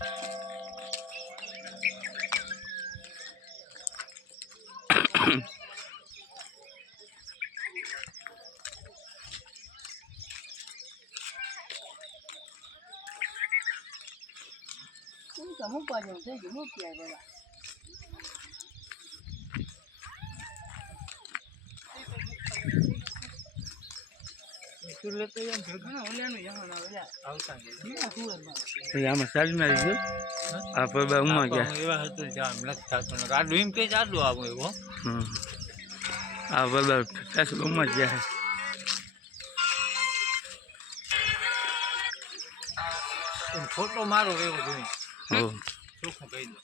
你怎么把人家这么别过来？આમાં સાડી આવી ગયો. આ પર ઉમા ગયા. એવા હતું જામ નથી તો આડું એમ કે આડું આવું એવું. આ બધા સાસુ ઉમા ગયા ફોટો મારો એવો જોઈ હો ચોખ્ખું કહી દો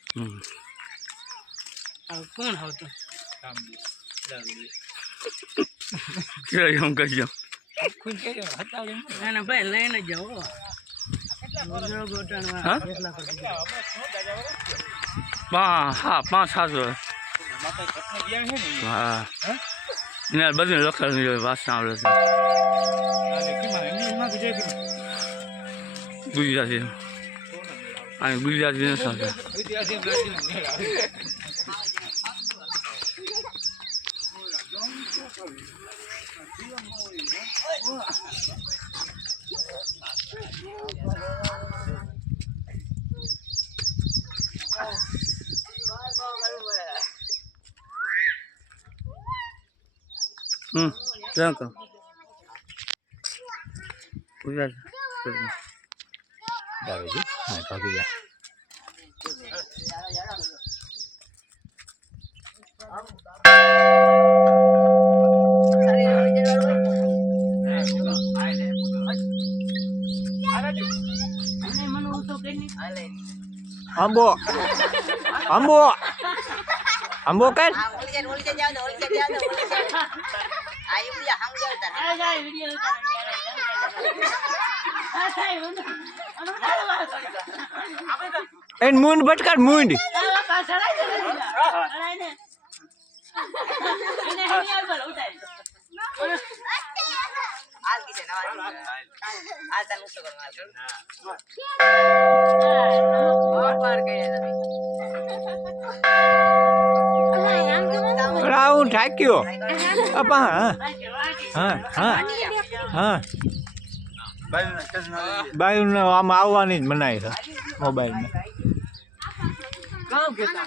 આ કોણ આવતો? દે દારૂ એમ કહી લઈને જ જાઓ ગોટણ ગોટણ હા? કેટલા કરી પાંચ હા પાંચ સાસો માતા ઘટના ગયા છે ને હા એના બધું લખેલું વાસણ આવડે છે નાલે કેમાં ઇંગ્લિશમાં કે જય ગુજરાતી અને ગુજરાતી નથી આવતા Gujarati Ừ, jangan kau. Udah, udah. Baru itu, nah, pagi ya. Thank. આંબો. આંબો. આંબો કર એન મૂંડ બટકાર મૂંડ હું થાક્યો અપા હા. હા. હા હા. બાયું આમાં આવવાની જ મનાય છે મોબાઈલમાં. કામ કેતા